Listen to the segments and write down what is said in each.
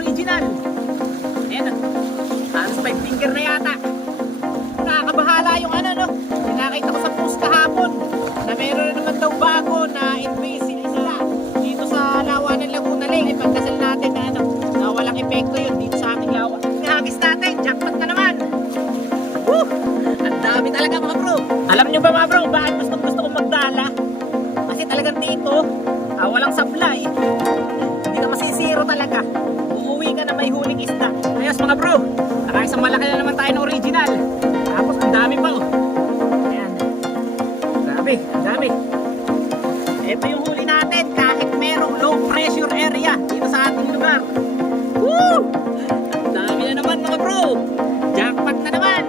original. Ayan, halos 5 finger na yata. Nakakabahala yung ano, no? Nakita ko sa post kahapon na meron na naman daw bago na invasive isla dito sa lawa ng Laguna Lake. Ay pagdasal natin na ano, na walang epekto yun dito sa ating lawa. Nahagis natin, jackpot na naman. Woo! Ang dami talaga mga bro. Alam nyo ba mga bro, bakit gusto kong magdala? Kasi talagang dito, walang supply. Hindi ka masisiro talaga. Uuwi ka na may huling isda. Ayos mga bro, isang malaki na naman tayo ng original. Tapos ang dami pa oh. Ayan. Grabe, ang dami. Ito yung huli natin kahit merong low pressure area dito sa ating lugar. Woo! Ang dami na naman mga bro. Jackpot na naman.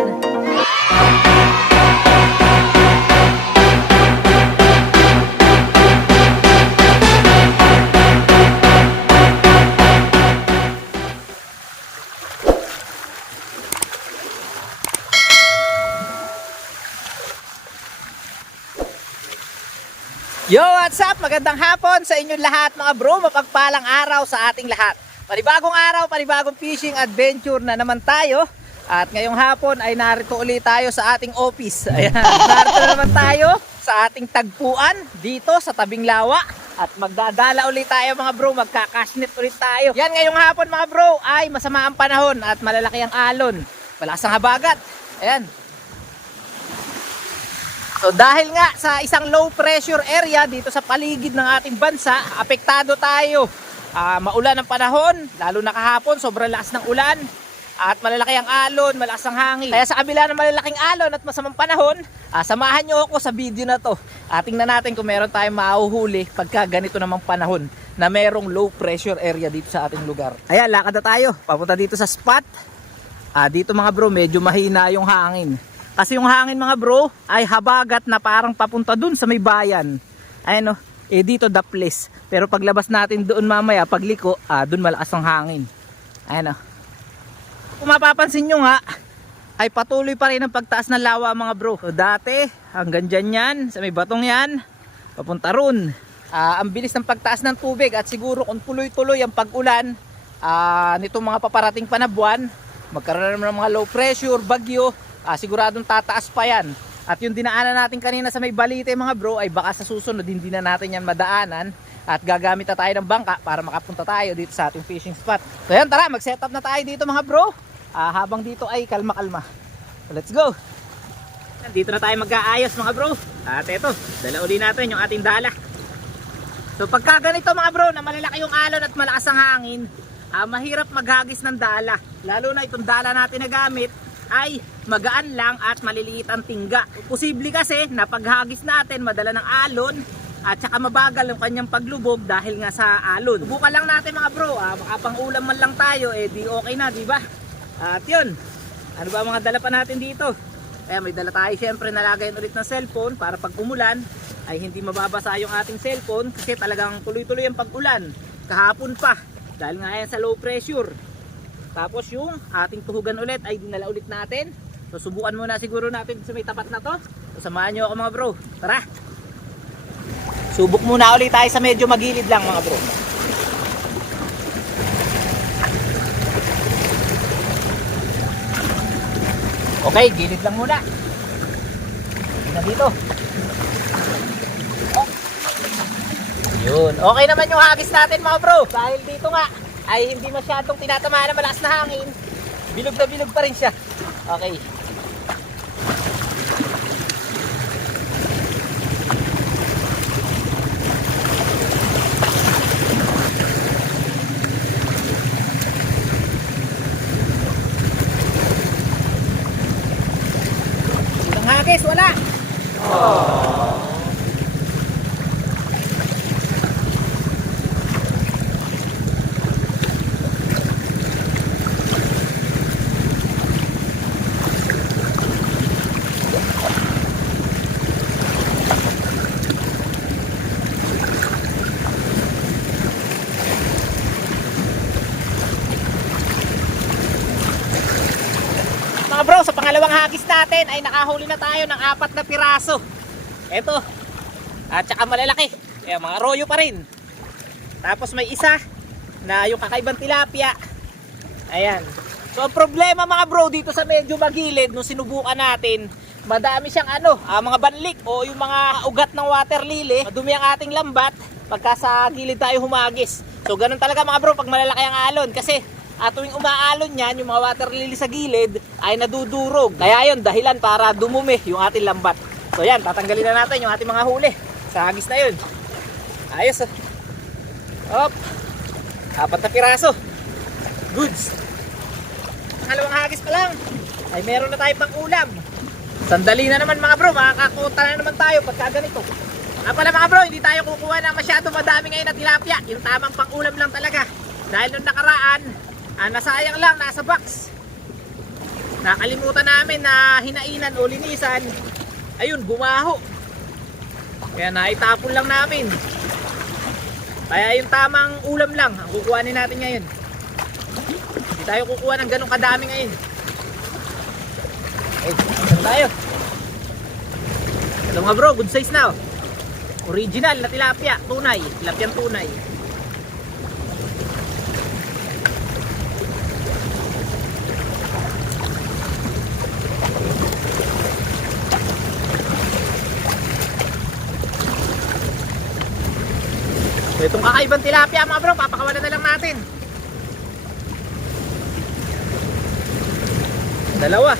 Yo, what's up? Magandang hapon sa inyong lahat mga bro. Mapagpalang araw sa ating lahat. Panibagong araw, panibagong fishing adventure na naman tayo. At ngayong hapon ay narito ulit tayo sa ating office. Ayan, narito na naman tayo sa ating tagpuan dito sa tabing lawa. At magdadala ulit tayo mga bro, magkakasnit ulit tayo. Yan, ngayong hapon mga bro ay masama ang panahon at malalaki ang alon. Malakas ang habagat. Ayan. So dahil nga sa isang low pressure area dito sa paligid ng ating bansa, apektado tayo. Maulan ang panahon, lalo na kahapon, sobrang lakas ng ulan at malalaki ang alon, malakas ang hangin. Kaya sa kabila ng malalaking alon at masamang panahon, samahan nyo ako sa video na to. Tingnan natin kung meron tayong mahuhuli pagka ganito namang panahon na merong low pressure area dito sa ating lugar. Ayan, lakad na tayo, papunta dito sa spot. Dito mga bro, medyo mahina yung hangin. Kasi yung hangin mga bro ay habagat na parang papunta dun sa may bayan. Ayan o, dito the place. Pero paglabas natin doon mamaya, pagliko, dun malakas ang hangin. Ayan o. Kung mapapansin nyo nga, ay patuloy pa rin ang pagtaas ng lawa mga bro. So dati, hanggang dyan yan, sa may batong yan, papunta ron. Ang bilis ng pagtaas ng tubig at siguro kung tuloy-tuloy ang pag-ulan nitong mga paparating pa na buwan, magkaroon naman ng mga low pressure, bagyo, siguradong tataas pa yan. At yung dinaanan natin kanina sa may Balite mga bro ay baka sa susunod hindi na natin yan madaanan at gagamit na tayo ng bangka para makapunta tayo dito sa ating fishing spot. So yan, tara, mag setup na tayo dito mga bro. Habang dito ay kalma-kalma. So let's go. Dito na tayo mag-aayos mga bro. At eto, dala uli natin yung ating dala. So pagka ganito mga bro na malalaki yung alon at malakas ang hangin, mahirap maghagis ng dala. Lalo na itong dala natin na gamit ay magaan lang at maliliit ang tingga. Posible kasi na paghagis natin madala ng alon at saka mabagal yung kanyang paglubog dahil nga sa alon. Subukan lang natin mga bro, makapang-ulam man lang tayo, di okay na, di ba? At yun, ano ba mga dala pa natin dito? May dala tayo syempre nalagayan ulit ng cellphone para pag umulan ay hindi mababasa yung ating cellphone kasi talagang tuloy-tuloy ang pag-ulan. Kahapon pa, dahil nga yan sa low pressure. Tapos yung ating tuhugan ulit ay dinala ulit natin. So subukan muna siguro natin sa may tapat na to. So samahan nyo ako mga bro. Tara! Subok muna ulit tayo sa medyo magilid lang mga bro. Okay, gilid lang muna. Na dito. Oh. Yun. Okay naman yung hagis natin mga bro. Dahil dito nga ay hindi masyadong tinatamaan ng malakas na hangin. Bilog na bilog pa rin siya. Okay. Ilang hagis, wala. Mga bro, sa pangalawang hagis natin ay nakahuli na tayo ng 4 na piraso. Ito. At saka malalaki. Mga royo pa rin. Tapos may isa na yung kakaibang tilapia. Ayan. So ang problema mga bro dito sa medyo magilid nung sinubukan natin, madami siyang mga banlik o yung mga ugat ng water lily. Madumi ang ating lambat pagka sa gilid tayo humagis. So ganun talaga mga bro pag malalaki ang alon kasi tuwing umaalon yan, yung mga water lily sa gilid ay nadudurog. Kaya yun dahilan para dumumi yung ating lambat. So yan, tatanggalin na natin yung ating mga huli. Sa hagis na yun. Ayos. Hop. 4 na piraso. Goods. Pangalawang hagis pa lang ay meron na tayo pang ulam. Sandali na naman mga bro, makakakuta na naman tayo pagka ganito. Pala mga bro, hindi tayo kukuha na masyado madami ngayon na tilapia. Yung tamang pang ulam lang talaga. Dahil nung nakaraan, nasayang lang, nasa box. Nakalimutan namin na hinainan o linisan. Ayun, gumaho. Kaya naitapon lang namin. Kaya yung tamang ulam lang ang kukuhanin natin ngayon. Hindi tayo kukuha ng ganong kadami ngayon. Okay, saan tayo? Ito mga bro, good size na. Original na tilapia, tunay. Tilapiyang tunay. So itong kakaibang tilapia mga bro, papakawalan na lang natin. Dalawa.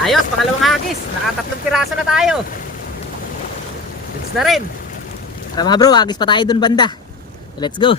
Ayos, pangalawang hagis. Nakatatlong piraso na tayo. Goods na rin. Mga bro, hagis pa tayo dun banda. Let's go.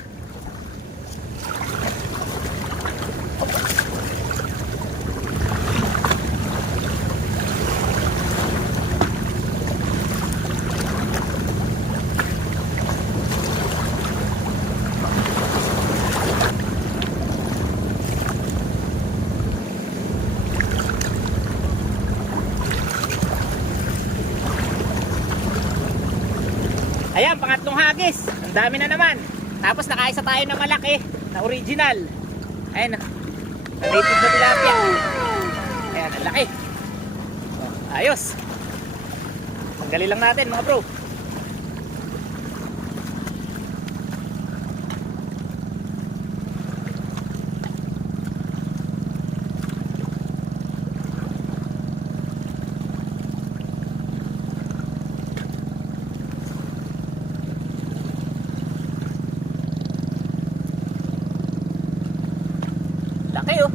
Ayan, pangatlong hagis. Ang dami na naman. Tapos nakaisa tayo na malaki, na original. Ayan, native na tilapia. Ayan, ang laki. Ayos. Tanggalin lang natin mga bro. Laki oh.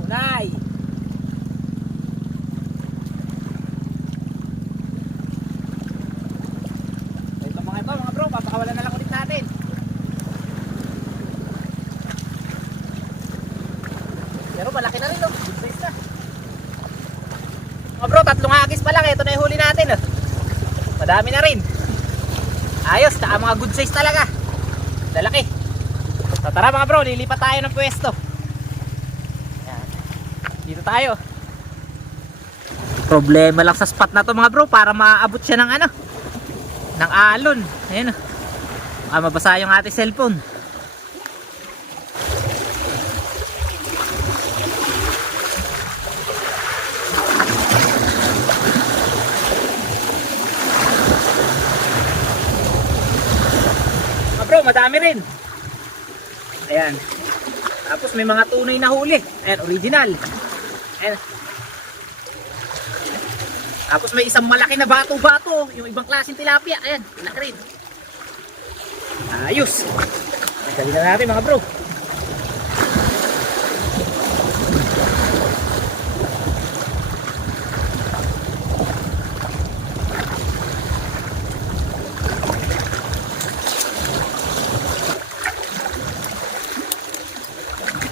Unay. Ito mga bro, papakawalan na lang ulit natin. Pero malaki na rin oh. Good size na. Mga bro, tatlong hagis pa lang. Ito na yung huli natin oh. Madami na rin. Ayos, taka mga good size talaga. Lalaki. So tara mga bro, lilipat tayo ng pwesto. Ayan. Dito tayo. Problema lang sa spot na to mga bro, para maabot siya ng ng alon. Ayan. Mabasa yung ating cellphone. Bro, madami rin. Ayan. Tapos may mga tunay na huli. Ayan, original. Ayan. Tapos may isang malaki na bato-bato. Yung ibang klaseng tilapia. Ayan, malaki rin. Ayos. Nagdali na natin mga bro.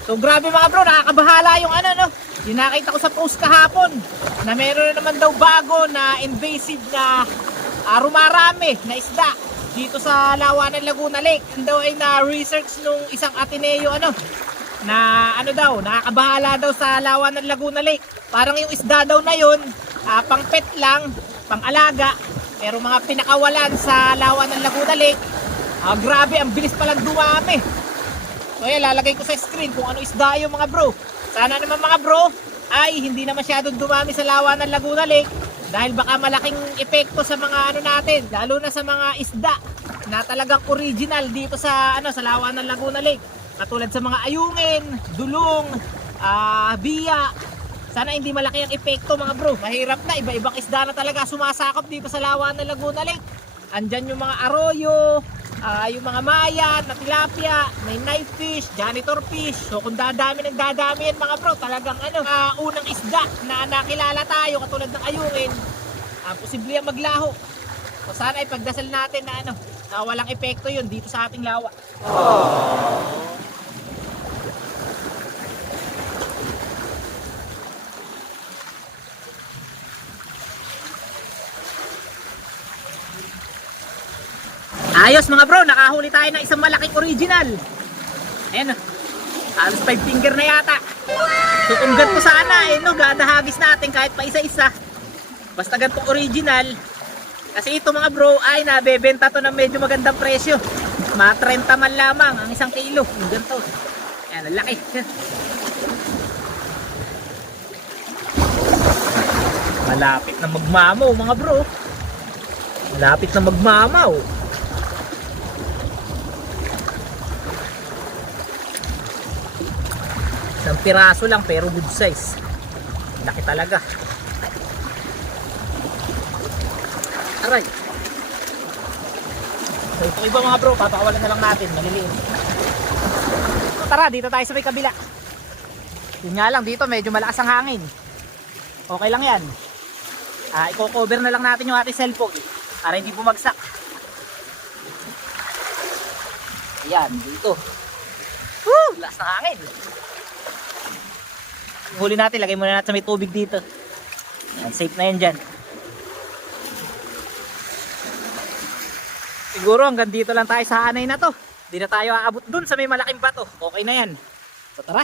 So grabe mga bro, nakakabahala yung yung nakita ko sa post kahapon na meron na naman daw bago na invasive na rumarami na isda dito sa Lawanan Laguna Lake. Yan daw ay na-research nung isang Ateneo na daw, nakakabahala daw sa Lawanan Laguna Lake. Parang yung isda daw na yun, pang pet lang, pang alaga, pero mga pinakawalan sa Lawanan Laguna Lake, grabe, ang bilis palang dumami. So ayan, lalagay ko sa screen kung ano isda yung mga bro. Sana naman mga bro ay hindi na masyadong dumami sa lawa ng Laguna Lake, dahil baka malaking epekto sa mga ano natin, lalo na sa mga isda na talagang original dito sa sa lawa ng Laguna Lake. Katulad sa mga ayungin, dulong, biya. Sana hindi malaki ang epekto mga bro. Mahirap na, iba-ibang isda na talaga sumasakop dito sa lawa ng Laguna Lake. Andyan yung mga arroyo, yung mga mayan na tilapia, may knife fish, janitor fish. So kung dadami ng dadami yan mga bro, talagang unang isda na nakilala tayo katulad ng ayungin, posible yan maglaho. So sana ipagdasal natin na na walang epekto yun dito sa ating lawa. Ayos mga bro, nakahuli tayo ng isang malaking original. Ayan, halos 5 finger na yata. So kung ganito sana, gadahagis natin kahit pa isa-isa. Basta ganito original. Kasi ito mga bro ay nabebenta to ng medyo magandang presyo. Mga 30 man lamang ang isang kilo. Yung ganito. Ayan, ang laki. Malapit na magmamaw mga bro. Malapit na magmamaw. Isang piraso lang pero good size. Laki talaga. Aray. So itong iba mga bro, papakawalan na lang natin. Maliliit. So tara, dito tayo sa may kabila. Yun nga lang, dito medyo malakas ang hangin. Okay lang yan. I-cover na lang natin yung ating cellphone para hindi bumagsak. Ayan, dito. Woo! Lakas ng hangin. Huli natin, lagay muna natin sa may tubig dito. Ayan, safe na yan dyan. Siguro hanggang dito lang tayo sa hanay na to. Hindi na tayo aabot dun sa may malaking bato. Okay na yan. So tara.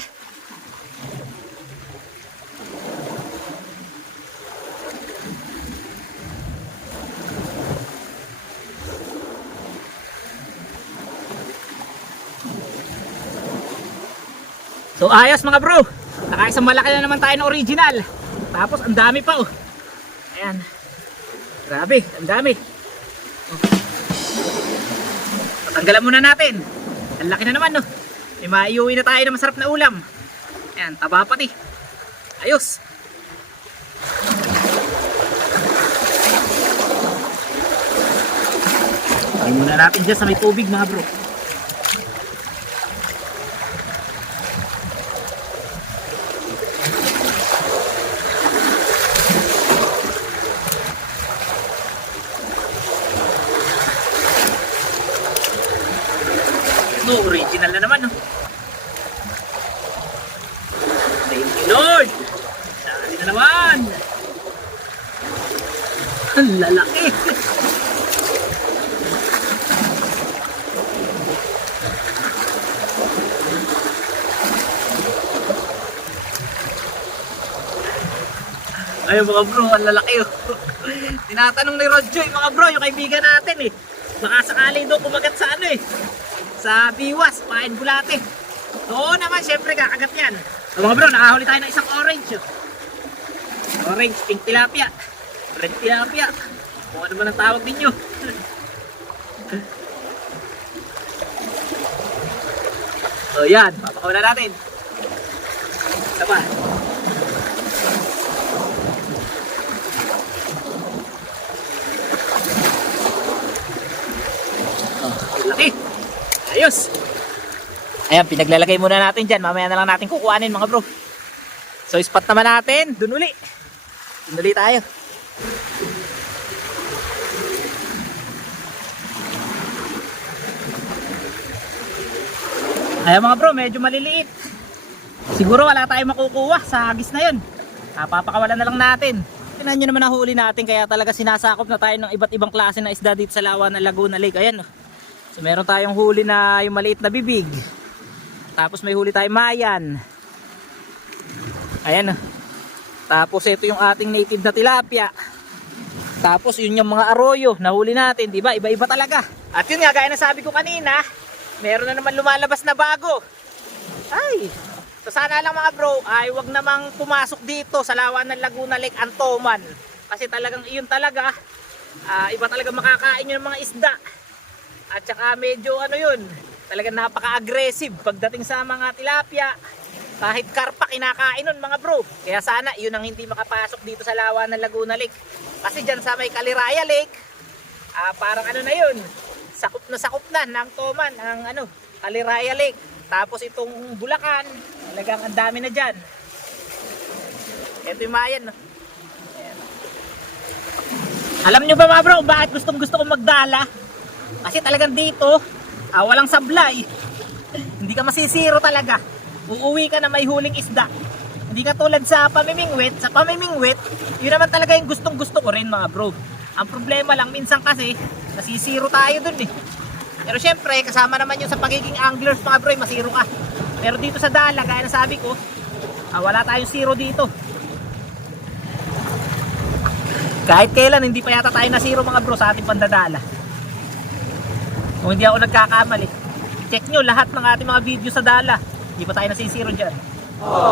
So ayos mga bro. Nakaisang malaki na naman tayo ng original. Tapos ang dami pa oh. Ayan. Grabe, ang dami. Patanggalan muna natin. Ang laki na naman no. May maiuwi na tayo ng masarap na ulam. Ayan, taba pati. Ayos. Tayo muna natin dyan sa may tubig mga bro. No, original na naman no. Thank you Lord. Dali na naman. Ang lalaki. Ayun mga bro, ang lalaki oh. Tinatanong ni Rodjo mga bro, yung kaibigan natin baka sakali doon kumagat sa sa biwas, pain bulate. Oo naman, syempre kakagat yan. So, mga bro, nakahuli tayo ng isang orange. Orange, pink tilapia. Red tilapia. Kung ano man ang tawag ninyo. So yan, papakawala natin. Isa pa. Laki. Ayos. Ayan, pinaglalagay muna natin dyan. Mamaya na lang natin kukuhanin mga bro. So spot naman natin. Dun uli. Dun uli tayo. Ayan mga bro, medyo maliliit. Siguro wala tayong makukuha sa hagis na yun. Papakawalan na lang natin. Tingnan nyo naman ang huli natin. Kaya talaga sinasakop na tayo ng iba't ibang klase na isda dito sa lawa ng Laguna Lake. Ayan o. So meron tayong huli na yung maliit na bibig. Tapos may huli tayong mayan. Ayan. Tapos ito yung ating native na tilapia. Tapos yun yung mga arroyo na huli natin, di ba? Iba-iba talaga. At yun nga, gaya na sabi ko kanina, meron na naman lumalabas na bago. Ay, so sana lang mga bro ay wag namang pumasok dito sa lawa ng Laguna Lake Antoman. Kasi talagang iyon talaga, iba talaga makakain yun ng mga isda. At saka medyo ano yun, talagang napaka-aggressive pagdating sa mga tilapia. Kahit karpa kinakain nun mga bro. Kaya sana yun ang hindi makapasok dito sa lawa ng Laguna Lake. Kasi dyan sa may Caliraya Lake, parang ano na yun, sakop na ng Toman ang ano, Caliraya Lake. Tapos itong Bulacan, talagang ang dami na dyan. Ito yung Mayan. No? Alam nyo ba mga bro, bakit gustong gusto kong magdala? Kasi talagang dito, walang sablay. Hindi ka masisiro talaga. Uuwi ka na may huling isda. Hindi ka tulad sa pamimingwit. Sa pamimingwit, yun naman talaga yung gustong gusto ko rin mga bro. Ang problema lang minsan kasi, nasisiro tayo dun eh. Pero syempre, kasama naman yun sa pagiging anglers mga bro, masiro ka. Pero dito sa dala, gaya na sabi ko, wala tayong zero dito. Kahit kailan, hindi pa yata tayo nasiro mga bro sa ating pandadala. Kung hindi ako nagkakamali, check nyo lahat ng ating mga video sa dala. Hindi pa tayo nasisiro dyan.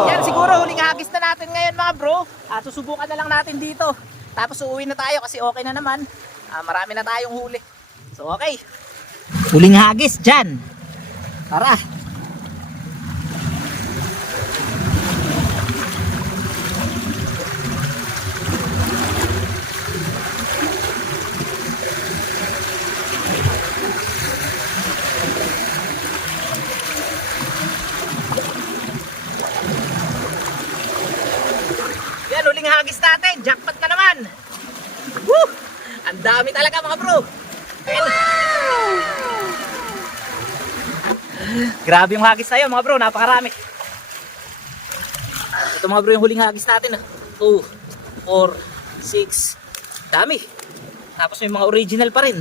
Yan, siguro huling hagis na natin ngayon mga bro. At susubukan na lang natin dito. Tapos uuwi na tayo kasi okay na naman. Marami na tayong huli. So okay. Huling hagis dyan. Tara. Yan, huling hagis natin. Jackpot na naman. Woo! Ang dami talaga mga bro. Grabe yung hagis tayo mga bro, napakarami. Ito mga bro yung huling hagis natin. 2, 4, 6. Dami. Tapos may mga original pa rin.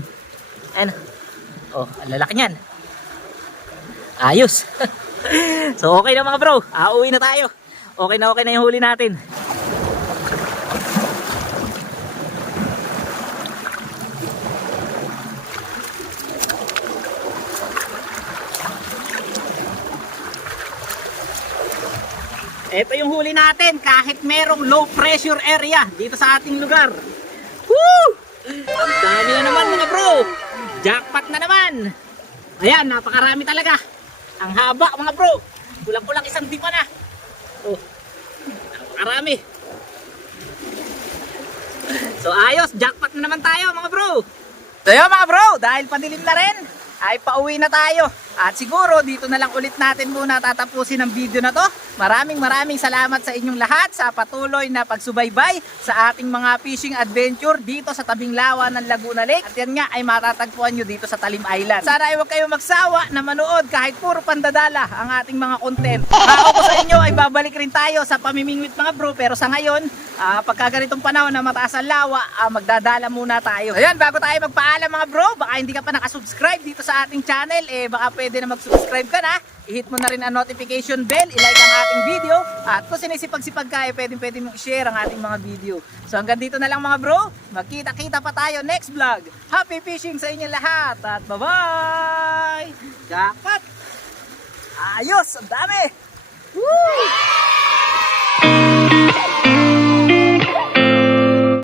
Ayan. Oh, ang lalaki niyan. Ayos. So okay na mga bro, uuwi na tayo. Okay na yung huli natin. Ito yung huli natin kahit merong low pressure area dito sa ating lugar. Woo! Ang dami na naman mga bro. Jackpot na naman. Ayan, napakarami talaga. Ang haba mga bro. Kulang-kulang isang dipa na. Oh, napakarami. So ayos, jackpot na naman tayo mga bro. So yun mga bro, dahil padilim na rin, ay pauwi na tayo. At siguro dito na lang ulit natin muna tatapusin ang video na to. Maraming salamat sa inyong lahat sa patuloy na pagsubaybay sa ating mga fishing adventure dito sa tabing lawa ng Laguna Lake. At yan nga ay matatagpuan nyo dito sa Talim Island. Sana ay huwag kayong magsawa na manood kahit puro pandadala ang ating mga content. Ako ko sa inyo ay babalik rin tayo sa pamimingwit mga bro. Pero sa ngayon, pagka ganitong panahon na mataas ang lawa, magdadala muna tayo. Ayan, bago tayo magpaalam mga bro, baka hindi ka pa nakasubscribe dito sa ating channel, baka pwede na mag-subscribe ka na. I-hit mo na rin ang notification bell, i-like ang ating video, at kung sinisipag-sipag ka, pwede mong i-share ang ating mga video. So hanggang dito na lang mga bro, magkita-kita pa tayo next vlog. Happy fishing sa inyo lahat, at bye-bye! Jackpot! Ayos! Ang dami! Woo!